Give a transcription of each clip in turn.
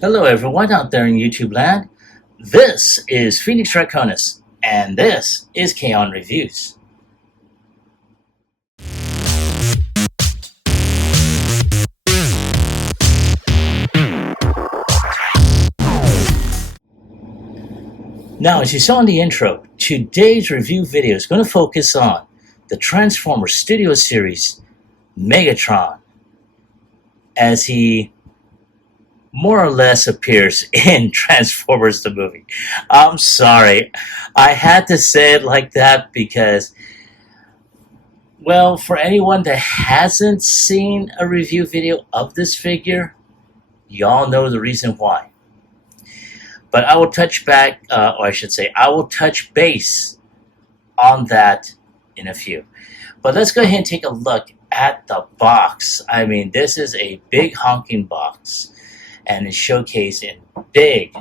Hello everyone out there in YouTube land. This is Phoenix Draconis, and this is Kaon Reviews. Now, as you saw in the intro, today's review video is going to focus on the Transformers Studio Series Megatron, as he more or less appears in Transformers the movie. I'm sorry, I had to say it like that because, well, for anyone that hasn't seen a review video of this figure, y'all know the reason why. But I will touch back, or I should say, I will touch base on that in a few. But let's go ahead and take a look at the box. I mean, this is a big honking box, and it's showcased in big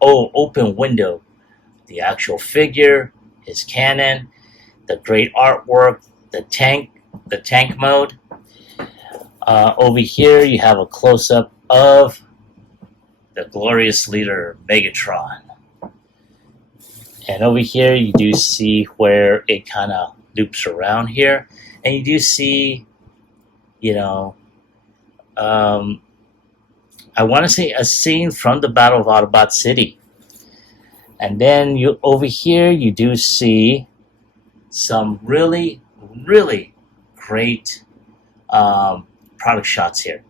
open window. The actual figure, his cannon, the great artwork, the tank mode. Over here, you have a close-up of the glorious leader Megatron, and over here you do see where it kind of loops around here, and you do see, I want to say a scene from the Battle of Autobot City. And then you over here you do see some really great product shots here.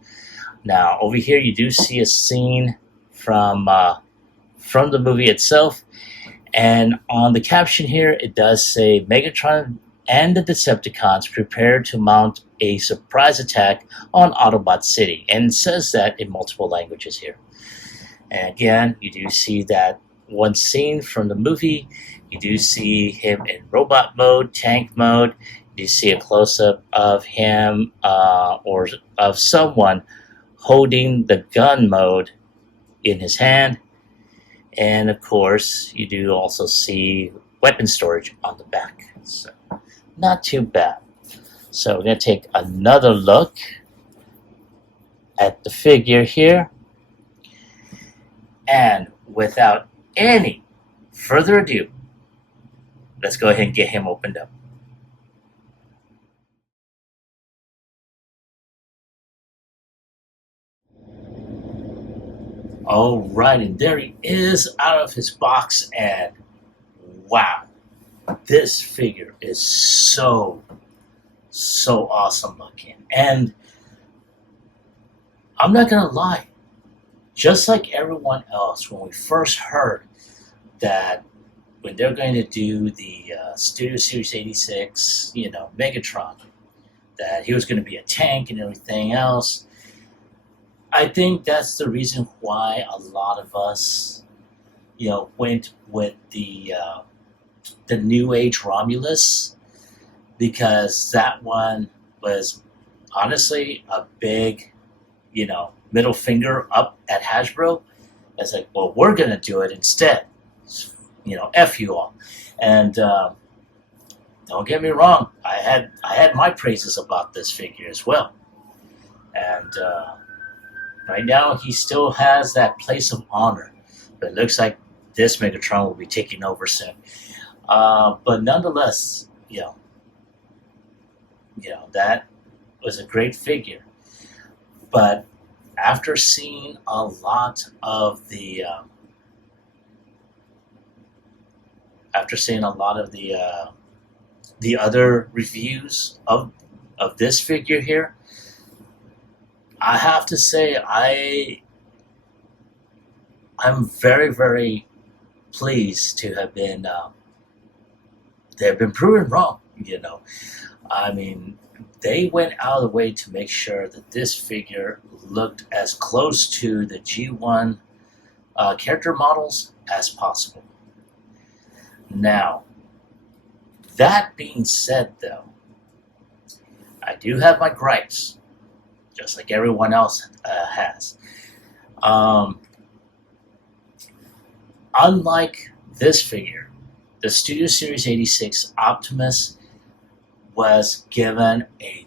Now over here you do see a scene from the movie itself, and on the caption here it does say Megatron and the Decepticons prepare to mount a surprise attack on Autobot City, and it says that in multiple languages here. And again, you do see that one scene from the movie. You do see him in robot mode, tank mode. You see a close-up of him or of someone holding the gun mode in his hand, and of course you do also see weapon storage on the back, so not too bad. So we're going to take another look at the figure here, and without any further ado, let's go ahead and get him opened up. All right, and there he is out of his box, and wow, this figure is so awesome looking. And I'm not gonna lie, just like everyone else, when we first heard that when they're going to do the Studio Series 86, Megatron, that he was going to be a tank and everything else, I think that's the reason why a lot of us, went with the New Age Romulus, because that one was honestly a big, middle finger up at Hasbro. It's like, well, we're gonna do it instead. F you all. And don't get me wrong, I had my praises about this figure as well. And right now, he still has that place of honor, but it looks like this Megatron will be taking over soon. But nonetheless, that was a great figure. But after seeing a lot of the other reviews of this figure here, I have to say I'm very pleased to have been proven wrong. I mean, they went out of the way to make sure that this figure looked as close to the G1 character models as possible. Now, that being said, though, I do have my gripes, just like everyone else has. Unlike this figure, the Studio Series 86 Optimus was given a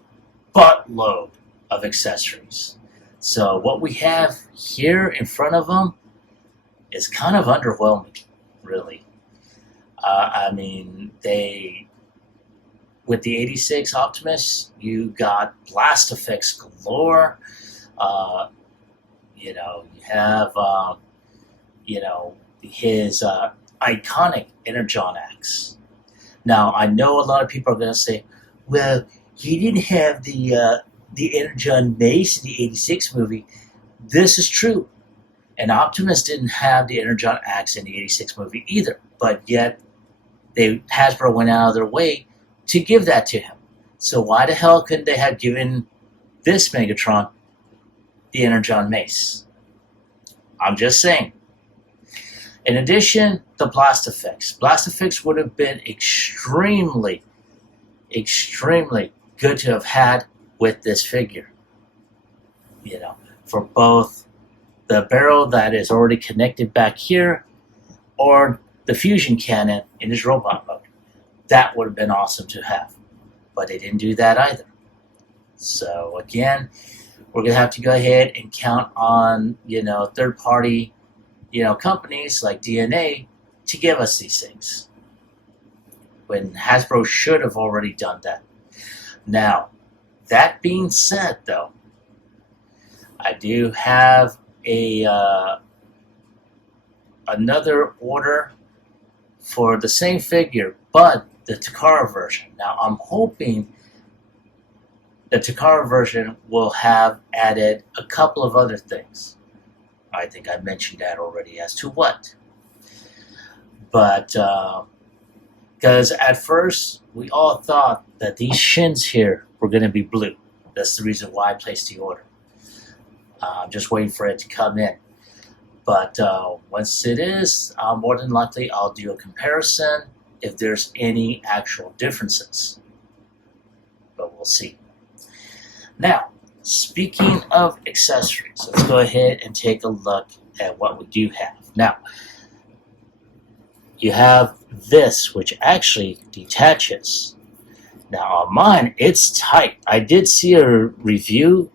buttload of accessories. So what we have here in front of them is kind of underwhelming, really. I mean, with the 86 Optimus, you got blast effects galore. Uh, you have, his iconic Energon axe. Now, I know a lot of people are going to say, well, he didn't have the Energon mace in the 86 movie. This is true. And Optimus didn't have the Energon axe in the 86 movie either. But yet, Hasbro went out of their way to give that to him. So why the hell couldn't they have given this Megatron the Energon mace? I'm just saying. In addition, the blast effects. Blast effects would have been extremely, extremely good to have had with this figure. For both the barrel that is already connected back here or the fusion cannon in his robot mode. That would have been awesome to have. But they didn't do that either. So again, we're going to have to go ahead and count on, third-party, companies like DNA to give us these things. When Hasbro should have already done that. Now, that being said, though, I do have another order for the same figure, but the Takara version. Now, I'm hoping the Takara version will have added a couple of other things. I think I mentioned that already as to what. But, because at first, we all thought that these shins here were going to be blue. That's the reason why I placed the order. I'm just waiting for it to come in. But once it is, more than likely I'll do a comparison if there's any actual differences. But we'll see. Now, speaking of accessories, let's go ahead and take a look at what we do have. Now, you have this, which actually detaches. Now, on mine, it's tight. I did see a review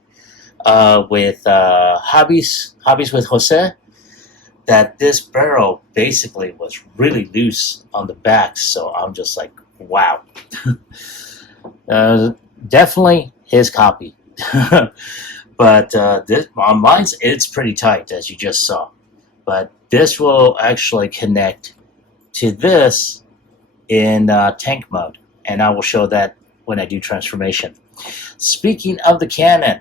with Hobbies with Jose, that this barrel basically was really loose on the back. So I'm just like, wow. Definitely his copy. But this, on mine, it's pretty tight, as you just saw. But this will actually connect to this in tank mode. And I will show that when I do transformation. Speaking of the cannon,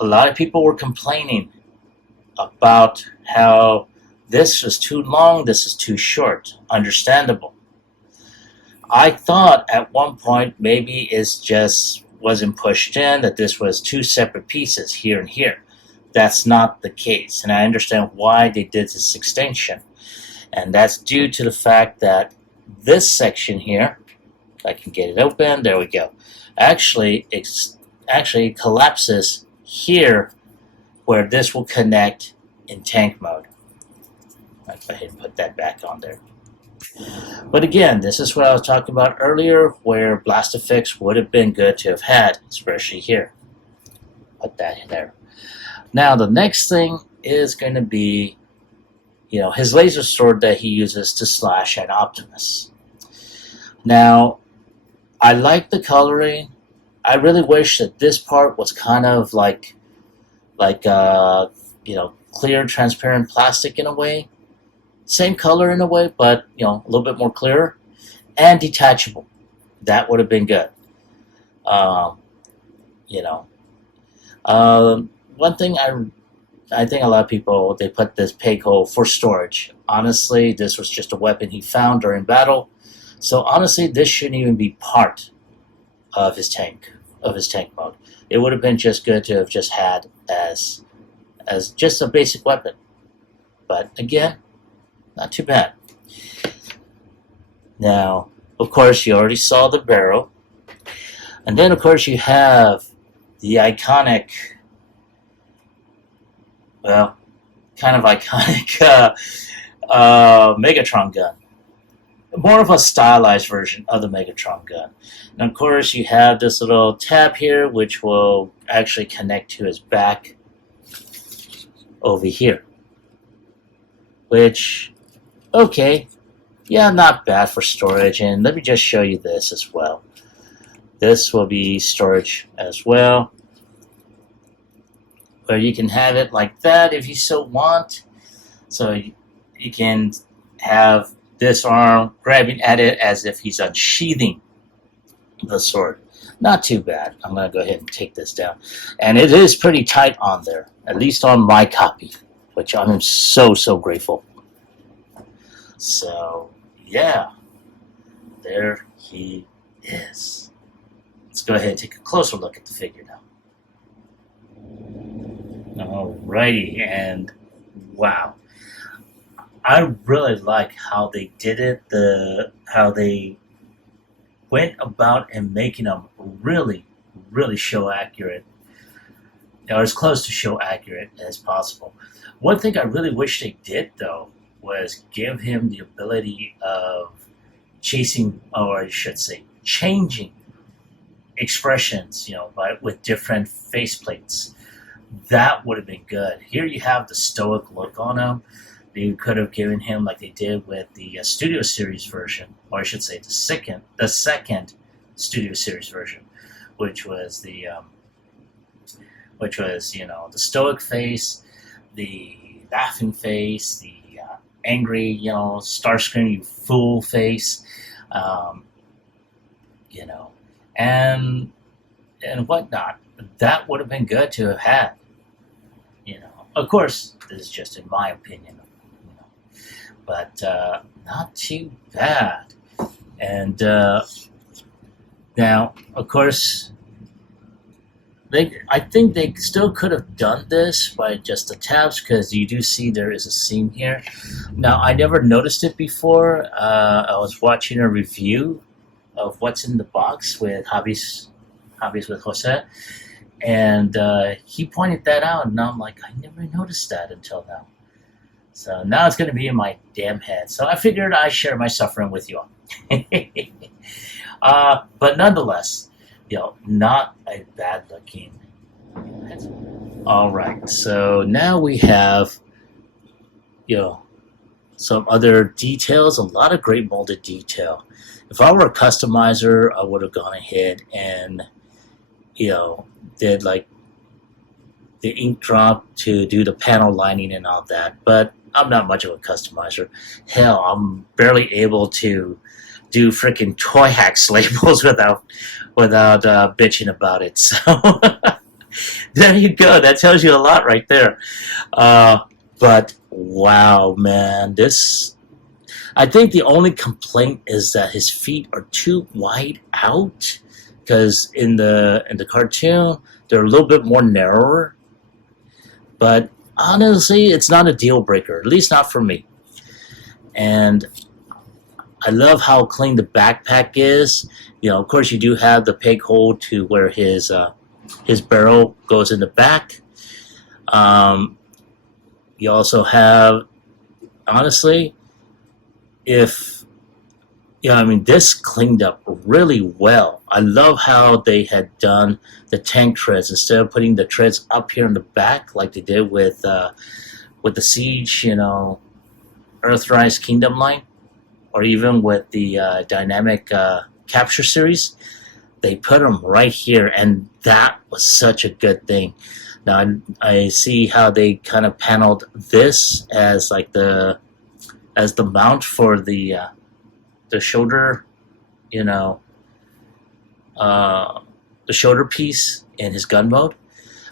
a lot of people were complaining about how this is too long, this is too short. Understandable. I thought at one point maybe it just wasn't pushed in, that this was two separate pieces here and here. That's not the case, and I understand why they did this extension. And that's due to the fact that this section here, I can get it open, there we go. Actually, it collapses here where this will connect in tank mode. I'll go ahead and put that back on there. But again, this is what I was talking about earlier, where blast effects would have been good to have had, especially here. Put that in there. Now, the next thing is going to be, his laser sword that he uses to slash at Optimus. Now, I like the coloring. I really wish that this part was kind of like clear, transparent plastic in a way. Same color in a way, but, a little bit more clear. And detachable. That would have been good. One thing I think a lot of people, they put this peg hole for storage. Honestly, this was just a weapon he found during battle. So honestly, this shouldn't even be part of his tank mode. It would have been just good to have just had as just a basic weapon. But again, not too bad. Now, of course, you already saw the barrel. And then, of course, you have the iconic, kind of iconic Megatron gun. more of a stylized version of the Megatron gun. And of course, you have this little tab here, which will actually connect to his back over here. Which, okay, yeah, not bad for storage. And let me just show you this as well. This will be storage as well, where you can have it like that if you so want. So you can have this arm grabbing at it as if he's unsheathing the sword. Not too bad. I'm going to go ahead and take this down. And it is pretty tight on there, at least on my copy, which I'm so grateful. So, yeah, there he is. Let's go ahead and take a closer look at the figure now. Alrighty, and wow. I really like how they did it, how they went about and making them really show accurate, or as close to show accurate as possible. One thing I really wish they did, though, was give him the ability of chasing, or I should say, changing expressions, with different faceplates. That would have been good. Here you have the stoic look on him. They could have given him like they did with the Studio Series version, or I should say the second Studio Series version, which was the stoic face, the laughing face, the angry, Starscream, you fool face, and whatnot. That would have been good to have had. Of course, this is just in my opinion. But not too bad. And now, of course, I think they still could have done this by just the tabs, because you do see there is a seam here. Now, I never noticed it before. I was watching a review of what's in the box with Hobbies with Jose, and he pointed that out, and I'm like, I never noticed that until now. So now it's going to be in my damn head. So I figured I'd share my suffering with you all. But nonetheless, not a bad looking. All right. So now we have, some other details, a lot of great molded detail. If I were a customizer, I would have gone ahead and, did like the ink drop to do the panel lining and all that. But I'm not much of a customizer. Hell, I'm barely able to do freaking Toy Hacks labels without bitching about it. So there you go. That tells you a lot right there. But wow, man, I think the only complaint is that his feet are too wide out, because in the cartoon they're a little bit more narrower. But honestly, it's not a deal breaker, at least not for me. And I love how clean the backpack is. Of course, you do have the peg hole to where his barrel goes in the back. You also have, honestly, this cleaned up really well. I love how they had done the tank treads instead of putting the treads up here in the back like they did with the Siege, Earthrise Kingdom line, or even with the Dynamic Capture series. They put them right here, and that was such a good thing. Now I see how they kind of paneled this as like the mount for the shoulder, the shoulder piece in his gun mode.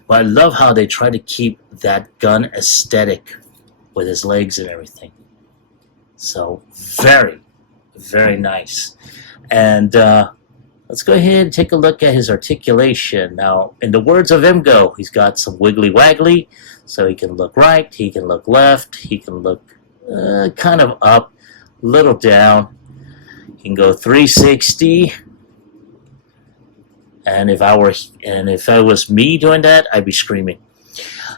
But I love how they try to keep that gun aesthetic with his legs and everything. So very, very nice. And let's go ahead and take a look at his articulation. Now, in the words of Imgo, he's got some wiggly waggly, so he can look right, he can look left, he can look kind of up, little down. He can go 360. And if it was me doing that, I'd be screaming.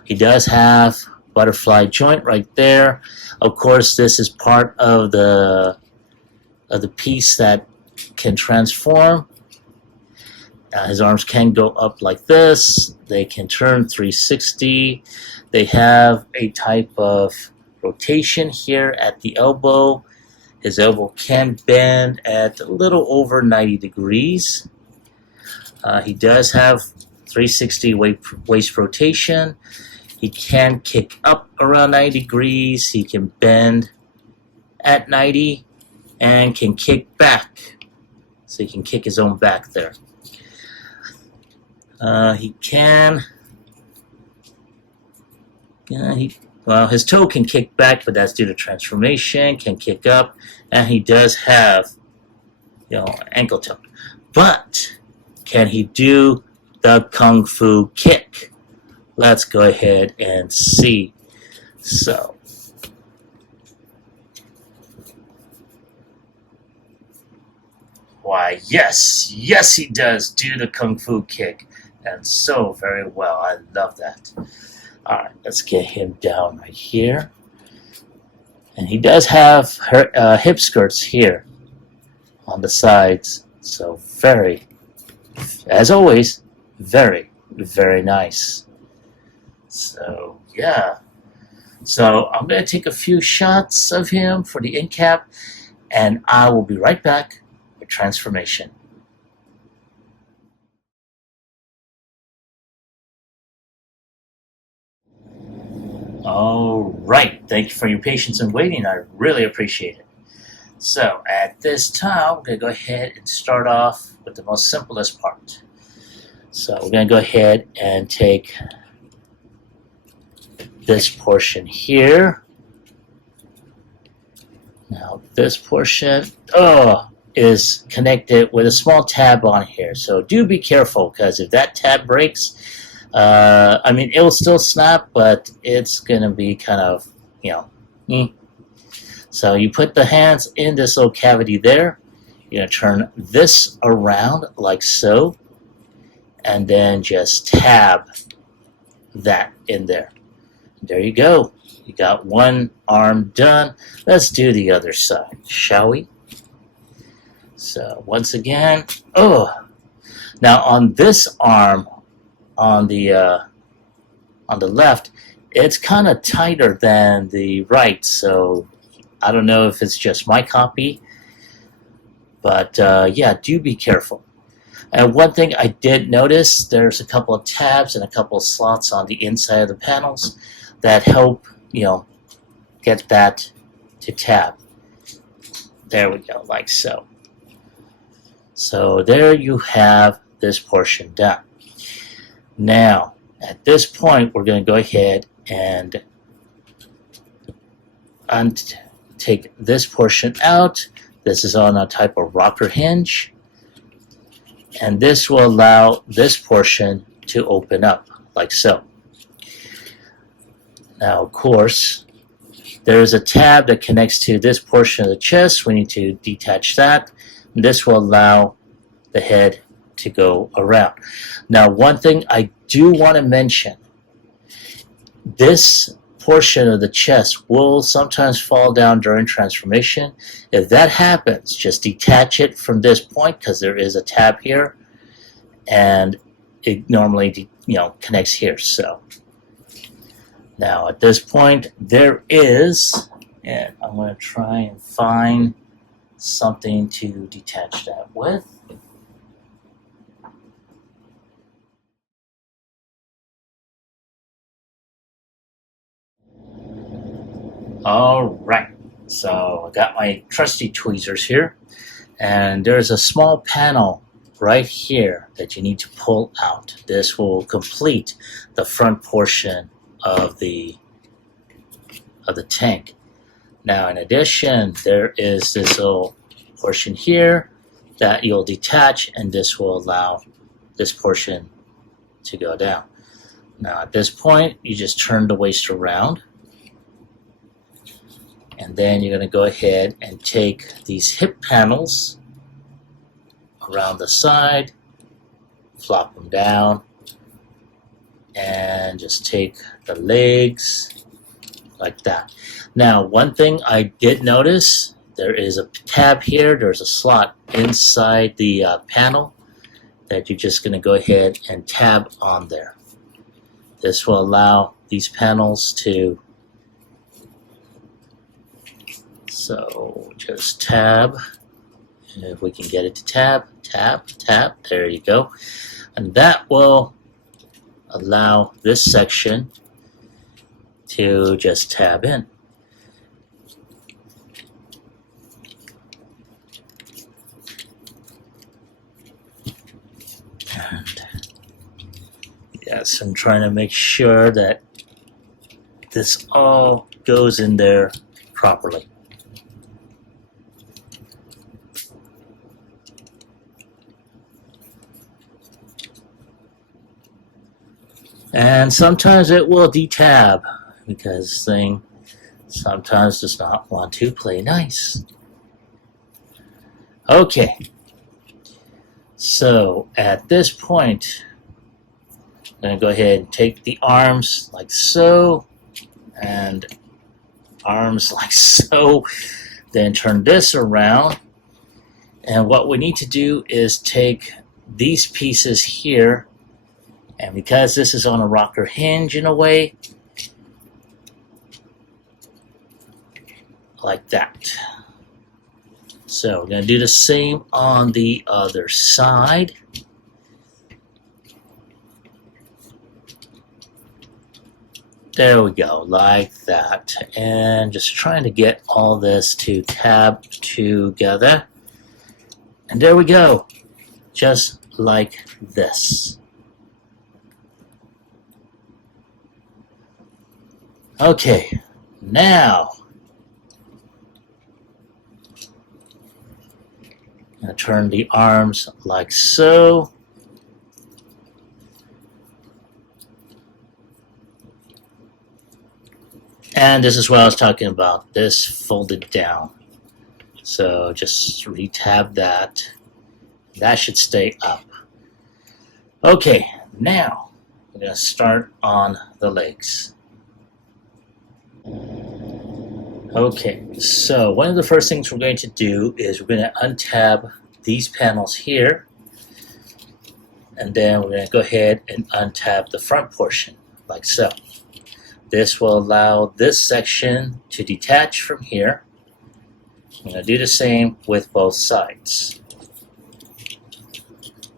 He does have butterfly joint right there. Of course, this is part of the of the piece that can transform. His arms can go up like this. They can turn 360. They have a type of rotation here at the elbow. His elbow can bend at a little over 90 degrees. He does have 360 waist rotation. He can kick up around 90 degrees. He can bend at 90 and can kick back. So he can kick his own back there. He can, well, his toe can kick back, but that's due to transformation, can kick up, and he does have, ankle toe. But can he do the Kung Fu kick? Let's go ahead and see. So, why, yes, he does do the Kung Fu kick. And so very well. I love that. Alright, let's get him down right here. And he does have hip skirts here on the sides. So very, as always, very, very nice. So, yeah. So, I'm going to take a few shots of him for the end cap. And I will be right back with transformation. All right, thank you for your patience and waiting. I really appreciate it. So at this time, we're going to go ahead and start off with the most simplest part. So we're going to go ahead and take this portion here. Now this portion is connected with a small tab on here. So do be careful, because if that tab breaks, it will still snap, but it's going to be kind of, So you put the hands in this little cavity there. You're going to turn this around like so, and then just tab that in there. There you go. You got one arm done. Let's do the other side, shall we? So once again, now on this arm, on the left, it's kind of tighter than the right, so I don't know if it's just my copy, but yeah, do be careful. And one thing I did notice, there's a couple of tabs and a couple of slots on the inside of the panels that help, get that to tab. There we go, like so. So there you have this portion done. Now, at this point, we're going to go ahead and take this portion out. This is on a type of rocker hinge. And this will allow this portion to open up, like so. Now, of course, there is a tab that connects to this portion of the chest. We need to detach that. And this will allow the head to go around. Now, one thing I do want to mention, this portion of the chest will sometimes fall down during transformation. If that happens, just detach it from this point, because there is a tab here, and it normally connects here. So now at this point there is, and I'm going to try and find something to detach that with. All right, so I got my trusty tweezers here, and there's a small panel right here that you need to pull out. This will complete the front portion of the tank. Now, in addition, there is this little portion here that you'll detach, and this will allow this portion to go down. Now, at this point, you just turn the waist around. And then you're going to go ahead and take these hip panels around the side, flop them down, and just take the legs like that. Now, one thing I did notice there is a tab here. There's a slot inside the panel that you're just going to go ahead and tab on there. This will allow these panels to, so just tab, if we can get it to tab, tab, tab, there you go. And that will allow this section to just tab in. And yes, I'm trying to make sure that this all goes in there properly. And sometimes it will detab because this thing sometimes does not want to play nice. Okay, so at this point, I'm going to go ahead and take the arms like so, and arms like so, then turn this around. And what we need to do is take these pieces here, and because this is on a rocker hinge in a way, like that. So we're going to do the same on the other side. There we go, like that. And just trying to get all this to tab together. And there we go, just like this. Okay, now I'm going to turn the arms like so. And this is what I was talking about, this folded down. So just re-tab that. That should stay up. Okay, now we're going to start on the legs. Okay, so one of the first things we're going to do is we're going to untab these panels here, and then we're going to go ahead and untab the front portion, like so. This will allow this section to detach from here. I'm going to do the same with both sides.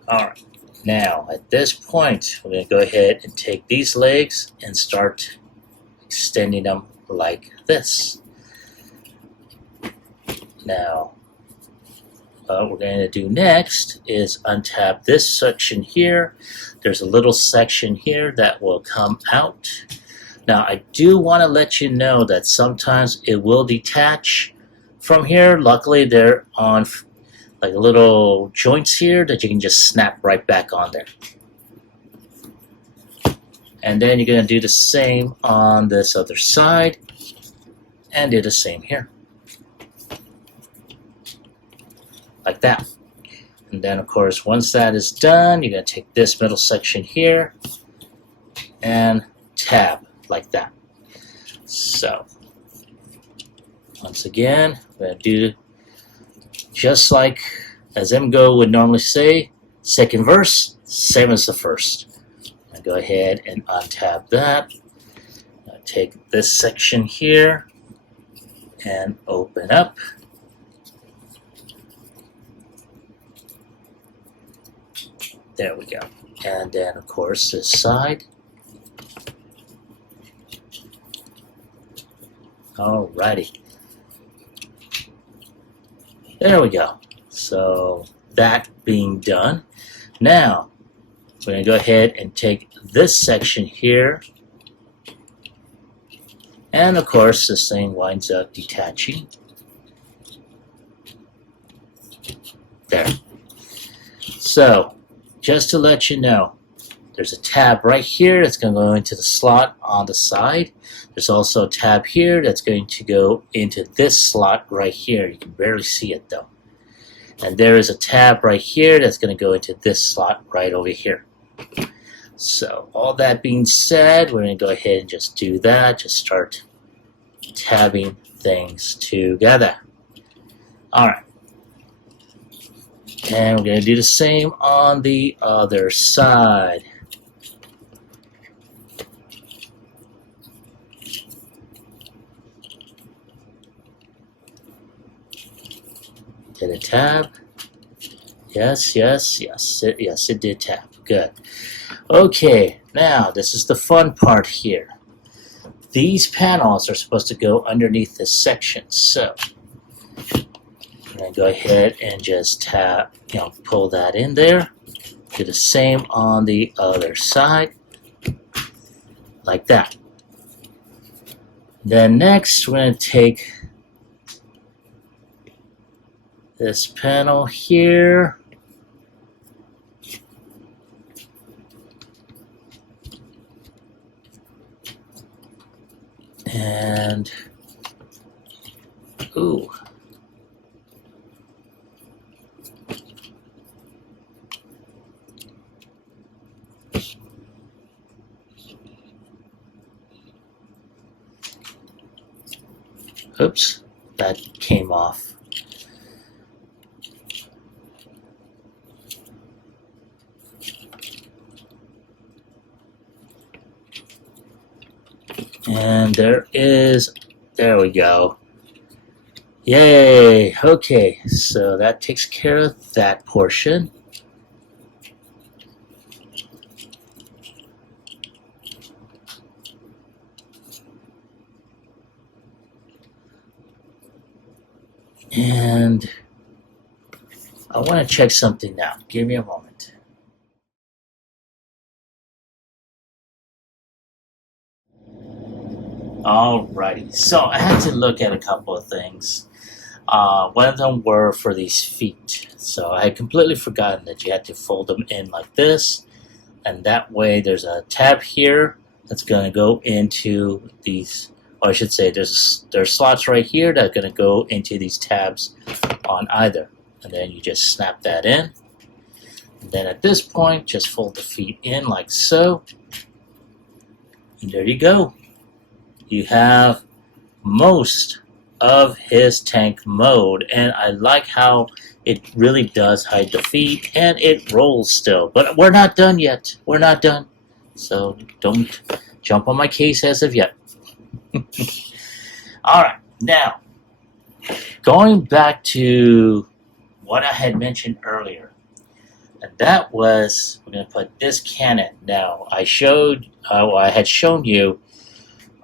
Alright, now at this point, we're going to go ahead and take these legs and start extending them like this. Now, what we're going to do next is untab this section here. There's a little section here that will come out. Now, I do want to let you know that sometimes it will detach from here. Luckily, they're on like little joints here that you can just snap right back on there. And then you're going to do the same on this other side, and do the same here. Like that. And then, of course, once that is done, you're going to take this middle section here and tab like that. So, once again, we're going to do just like as MGO would normally say, second verse, same as the first. I'm going to go ahead and untab that. Take this section here and open up. There we go. And then, of course, this side. Alrighty. There we go. So, that being done. Now, we're going to go ahead and take this section here. And, of course, this thing winds up detaching. There. So, just to let you know, there's a tab right here that's going to go into the slot on the side. There's also a tab here that's going to go into this slot right here. You can barely see it though. And there is a tab right here that's going to go into this slot right over here. So all that being said, we're going to go ahead and just do that. Just start tabbing things together. Alright. And we're going to do the same on the other side. Did it tab? Yes, yes, yes. Yes, it did tab. Good. Okay, now this is the fun part here. These panels are supposed to go underneath this section. So I'm going to go ahead and just tap, pull that in there. Do the same on the other side, like that. Then next, we're going to take this panel here. And, ooh. Oops, that came off. And there we go. Yay, okay, so that takes care of that portion. And I want to check something now. Give me a moment. Alrighty, so I had to look at a couple of things. One of them were for these feet. So I had completely forgotten that you had to fold them in like this. And that way there's a tab here that's going to go into these, or I should say there's slots right here that are going to go into these tabs on either. And then you just snap that in. And then at this point, just fold the feet in like so. And there you go. You have most of his tank mode, and I like how it really does hide the feet and it rolls still. But we're not done yet. We're not done. So don't jump on my case as of yet. Alright, now going back to what I had mentioned earlier, and that was we're going to put this cannon. Now I had shown you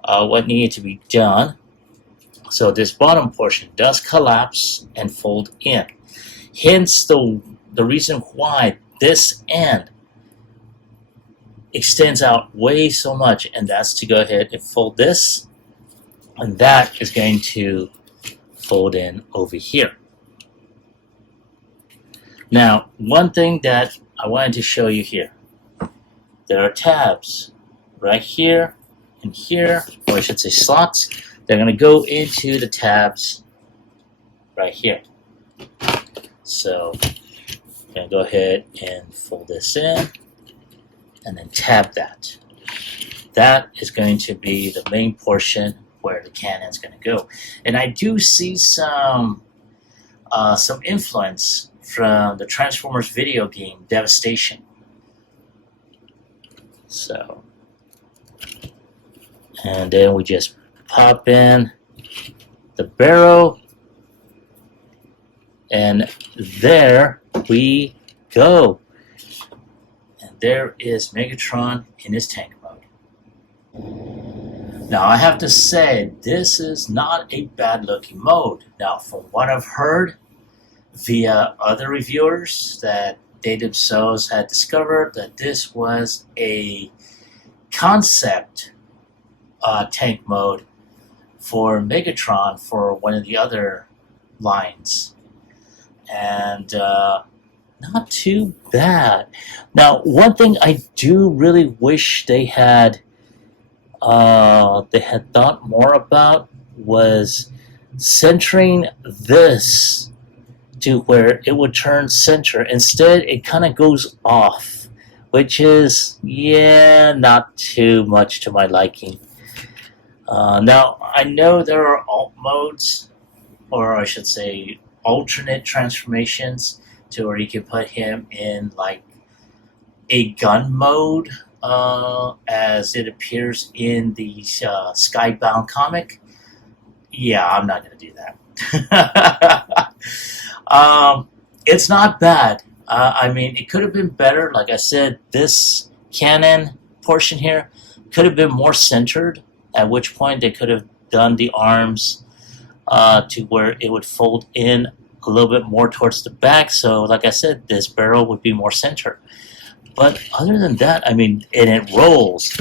what needed to be done. So this bottom portion does collapse and fold in. Hence the reason why this end extends out way so much, and that's to go ahead and fold this, and that is going to fold in over here. Now, one thing that I wanted to show you here, there are tabs right here and here, or I should say slots. They're going to go into the tabs right here. So I'm going to go ahead and fold this in and then tab that. That is going to be the main portion where the cannon is going to go. And I do see some influence from the Transformers video game Devastation. So, and then we just pop in the barrel, and there we go. And there is Megatron in his tank mode. Now I have to say, this is not a bad looking mode. Now from what I've heard via other reviewers, that they themselves had discovered that this was a concept tank mode for Megatron for one of the other lines, and not too bad. Now, one thing I do really wish they had thought more about was centering this to where it would turn center. Instead, it kind of goes off, which is, yeah, not too much to my liking. Now, I know there are alt modes, or I should say alternate transformations to where you can put him in like a gun mode, as it appears in the Skybound comic. Yeah, I'm not going to do that. It's not bad. I mean, it could have been better. Like I said, this canon portion here could have been more centered, at which point they could have done the arms to where it would fold in a little bit more towards the back. So, like I said, this barrel would be more centered. But other than that, I mean, and it rolls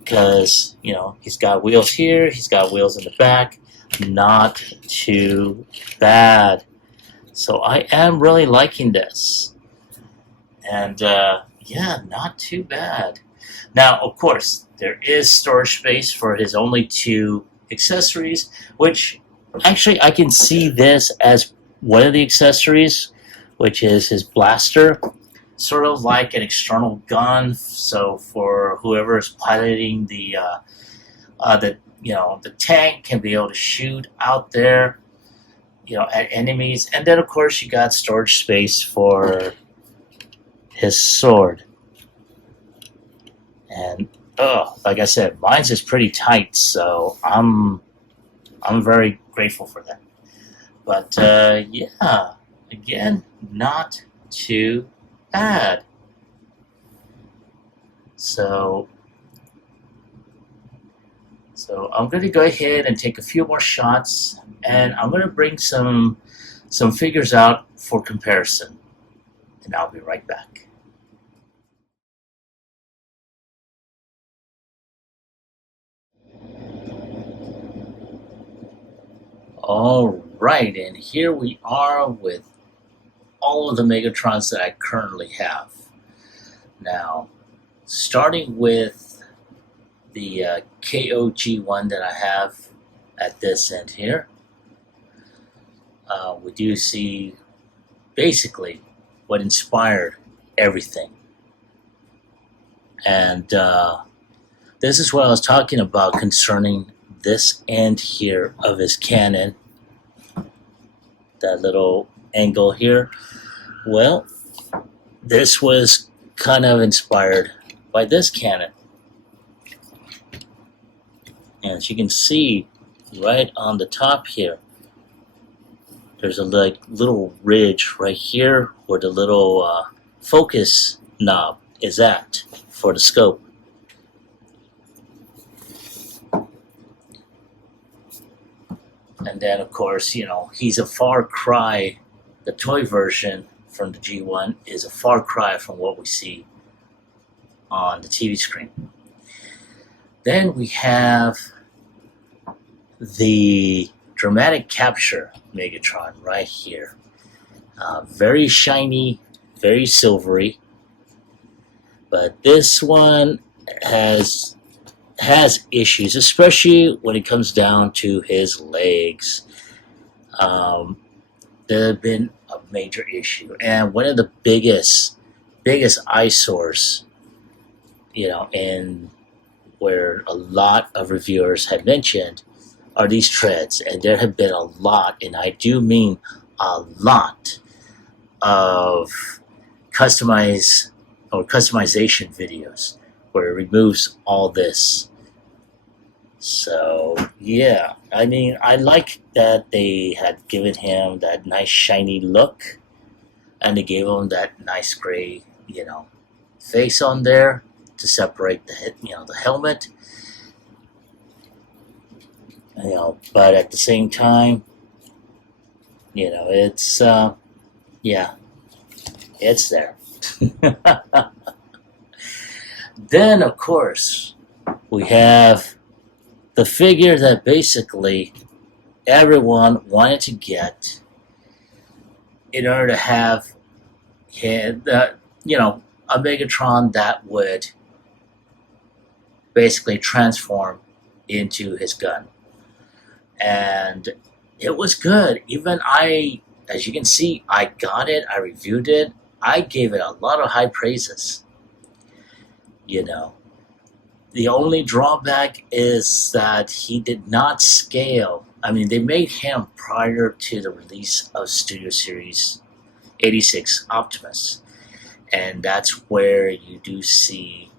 because, you know, he's got wheels here, he's got wheels in the back. Not too bad. So I am really liking this. And yeah, not too bad. Now, of course, there is storage space for his only 2 accessories, which actually I can see this as one of the accessories, which is his blaster, sort of like an external gun. So for whoever is piloting the tank can be able to shoot out there, you know, at enemies. And then of course you got storage space for his sword. And like I said, mine's is pretty tight, so I'm very grateful for that. But yeah, again, not too bad. So I'm going to go ahead and take a few more shots, and I'm going to bring some figures out for comparison, and I'll be right back. All right, and here we are with all of the Megatrons that I currently have. Now, starting with the KOG1 that I have at this end here, we do see basically what inspired everything. And this is what I was talking about concerning this end here of his cannon, that little angle here. Well, this was kind of inspired by this cannon. And as you can see, right on the top here, there's a little ridge right here where the little focus knob is at for the scope. And then, of course, you know, he's a far cry. The toy version from the G1 is a far cry from what we see on the TV screen. Then we have the dramatic capture Megatron right here. Very shiny, very silvery. But this one has issues, especially when it comes down to his legs. There have been a major issue, and one of the biggest eyesores, you know, and where a lot of reviewers had mentioned, are these treads. And there have been a lot, and I do mean a lot, of customization videos where it removes all this. So yeah, I mean, I like that they had given him that nice shiny look, and they gave him that nice gray, you know, face on there to separate the the helmet. You know, but at the same time, you know, it's yeah, it's there. Then of course we have the figure that basically everyone wanted to get in order to have a Megatron that would basically transform into his gun. And it was good. Even I, as you can see, I got it, I reviewed it, I gave it a lot of high praises. You know, the only drawback is that he did not scale I mean, they made him prior to the release of Studio Series 86 Optimus, and that's where you do see,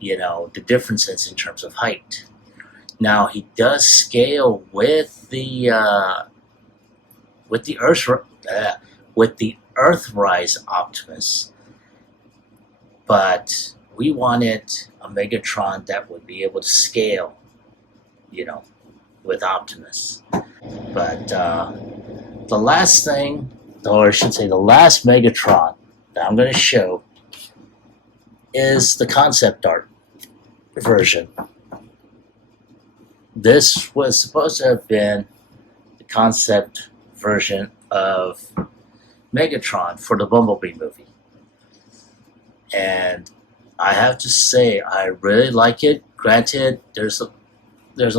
the differences in terms of height. Now he does scale with the with the Earthrise Optimus, but we wanted a Megatron that would be able to scale, you know, with Optimus. But the last thing, or I should say, the last Megatron that I'm going to show is the concept art version. This was supposed to have been the concept version of Megatron for the Bumblebee movie. And I have to say, I really like it. Granted, there's a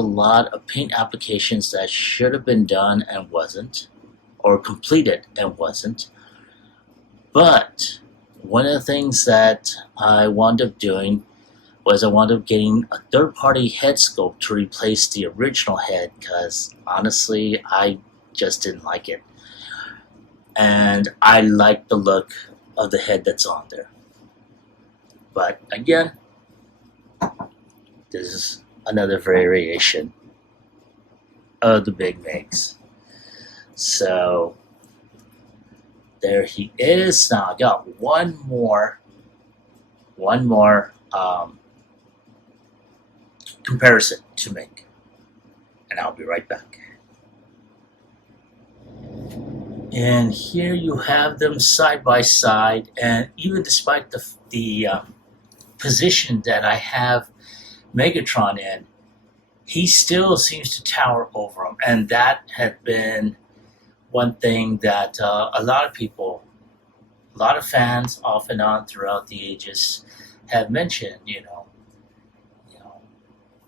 lot of paint applications that should have been done and wasn't, or completed and wasn't. But one of the things that I wound up doing was I wound up getting a third-party head sculpt to replace the original head, because honestly, I just didn't like it. And I like the look of the head that's on there. But again, this is another variation of the Big Megs. So there he is. Now I got one more comparison to make, and I'll be right back. And here you have them side by side, and even despite the position that I have Megatron in, he still seems to tower over him, and that had been one thing that a lot of people, a lot of fans off and on throughout the ages have mentioned,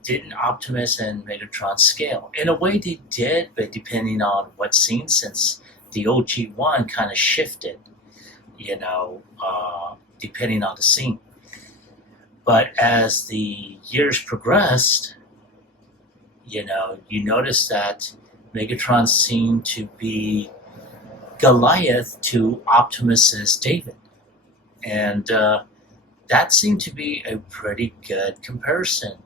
didn't Optimus and Megatron scale? In a way they did, but depending on what scene, since the OG one kind of shifted, depending on the scene. But as the years progressed, you notice that Megatron seemed to be Goliath to Optimus's David. And that seemed to be a pretty good comparison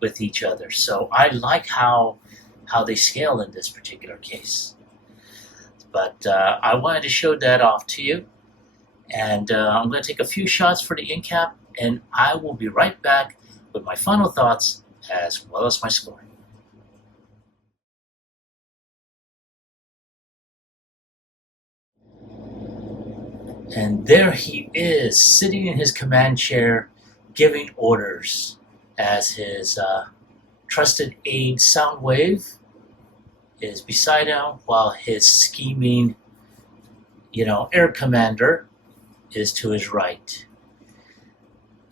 with each other. So I like how they scale in this particular case. But I wanted to show that off to you. And I'm going to take a few shots for the end cap, and I will be right back with my final thoughts as well as my score. And there he is, sitting in his command chair, giving orders as his trusted aide Soundwave is beside him, while his scheming, air commander is to his right.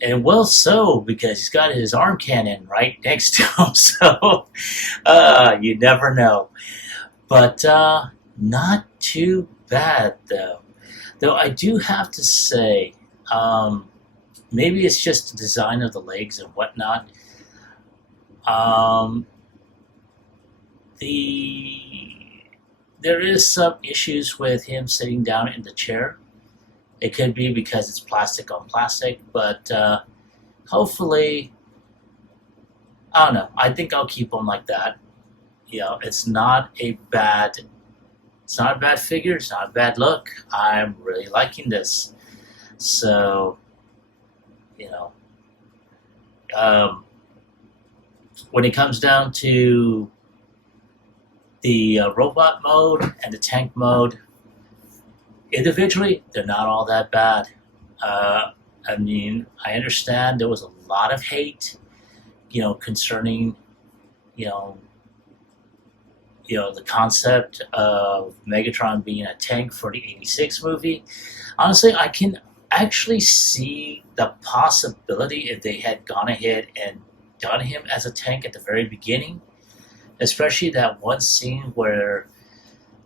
And well so, because he's got his arm cannon right next to him, so you never know. But not too bad, though. Though I do have to say, maybe it's just the design of the legs and whatnot. There is some issues with him sitting down in the chair. It could be because it's plastic on plastic, but hopefully, I don't know. I think I'll keep him like that. It's not a bad figure. It's not a bad look. I'm really liking this. So, when it comes down to the robot mode and the tank mode, individually, they're not all that bad. I understand there was a lot of hate, concerning, the concept of Megatron being a tank for the 86 movie. Honestly, I can actually see the possibility if they had gone ahead and done him as a tank at the very beginning, especially that one scene where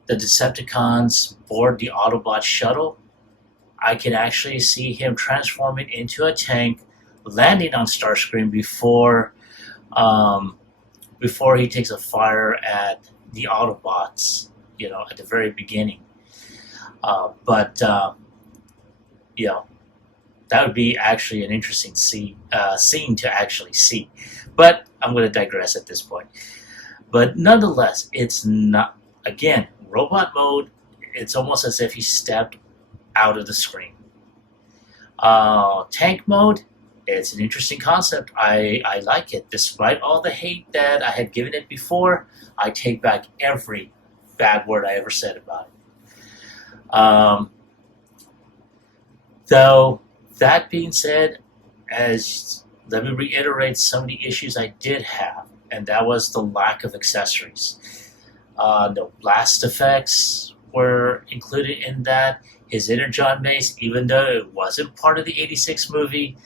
the Decepticons board the Autobot shuttle. I can actually see him transforming into a tank, landing on Starscream before before he takes a fire at the Autobots, you know, at the very beginning. But you know, that would be actually an interesting scene to actually see. But I'm going to digress at this point. But nonetheless, it's not, again, robot mode, it's almost as if he stepped out of the screen. Tank mode, it's an interesting concept. I like it. Despite all the hate that I had given it before, I take back every bad word I ever said about it. Though, that being said, let me reiterate some of the issues I did have, and that was the lack of accessories. No blast effects were included in that. His Energon mace, even though it wasn't part of the '86 movie,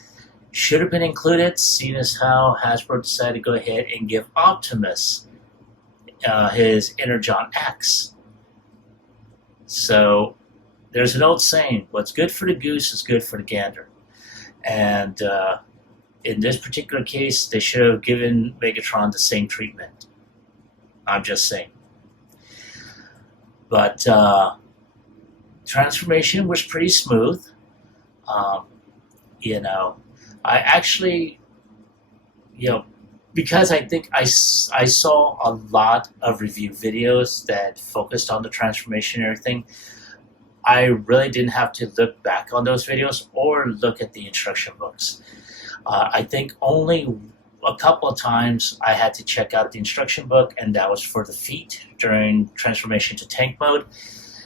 should have been included, seeing as how Hasbro decided to go ahead and give Optimus his Energon X. So there's an old saying, what's good for the goose is good for the gander. And in this particular case, they should have given Megatron the same treatment. I'm just saying. But transformation was pretty smooth. You know, I actually, you know, because I think I saw a lot of review videos that focused on the transformation and everything, I really didn't have to look back on those videos or look at the instruction books. I think only a couple of times I had to check out the instruction book, and that was for the feet during transformation to tank mode.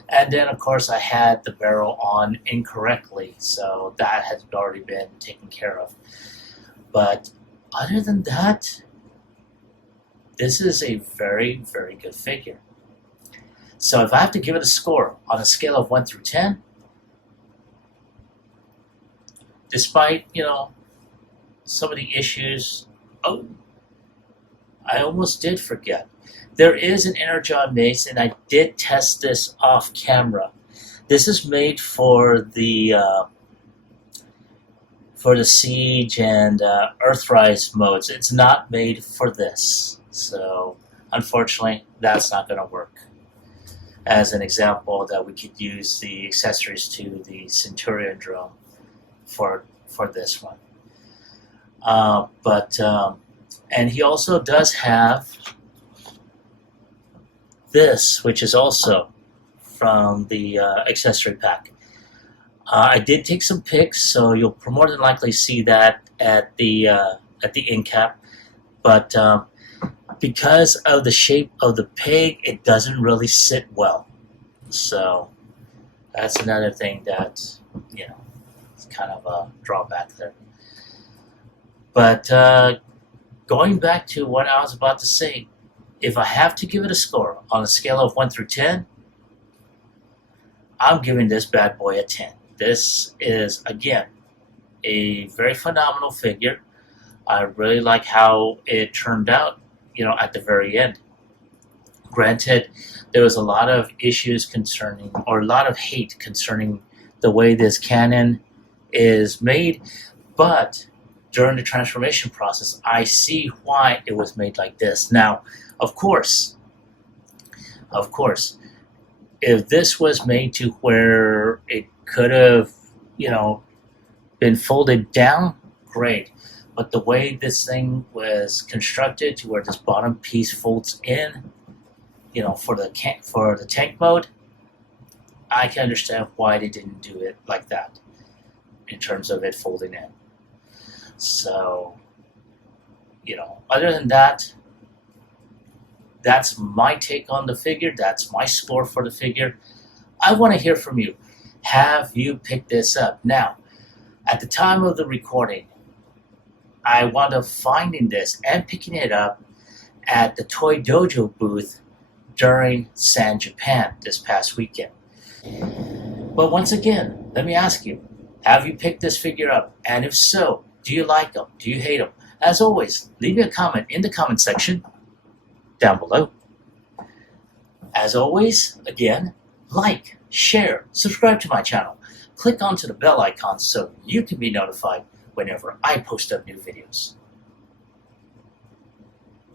And then, of course, I had the barrel on incorrectly, so that had already been taken care of. But other than that, this is a very, very good figure. So if I have to give it a score on a scale of 1 through 10, despite, you know, some of the issues, oh, I almost did forget. There is an Energon mace, and I did test this off camera. This is made for the Siege and Earthrise modes. It's not made for this. So, unfortunately, that's not going to work. As an example, that we could use the accessories to the Centurion drone for this one. And he also does have this, which is also from the accessory pack. I did take some pics, so you'll more than likely see that at the end cap. But because of the shape of the pig, it doesn't really sit well. So that's another thing that, you know, it's kind of a drawback there. But going back to what I was about to say, if I have to give it a score on a scale of 1 through 10, I'm giving this bad boy a 10. This is, again, a very phenomenal figure. I really like how it turned out, you know, at the very end. Granted, there was a lot of issues concerning, or a lot of hate concerning the way this cannon is made, but during the transformation process, I see why it was made like this. Now, of course, if this was made to where it could have, you know, been folded down, great. But the way this thing was constructed to where this bottom piece folds in, you know, for the tank mode, I can understand why they didn't do it like that in terms of it folding in. So, you know, other than that, that's my take on the figure. That's my score for the figure. I want to hear from you. Have you picked this up? Now, at the time of the recording, I wound up finding this and picking it up at the Toy Dojo booth during San Japan this past weekend. But once again, let me ask you, have you picked this figure up? And if so, do you like them? Do you hate them? As always, leave me a comment in the comment section down below. As always, again, like, share, subscribe to my channel. Click onto the bell icon so you can be notified whenever I post up new videos.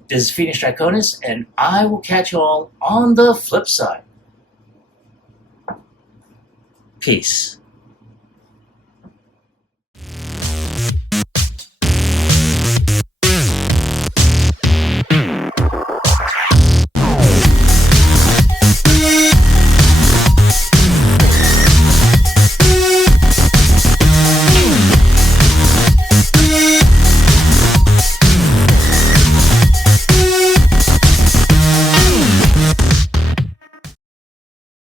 This is Phoenix Draconis, and I will catch you all on the flip side. Peace.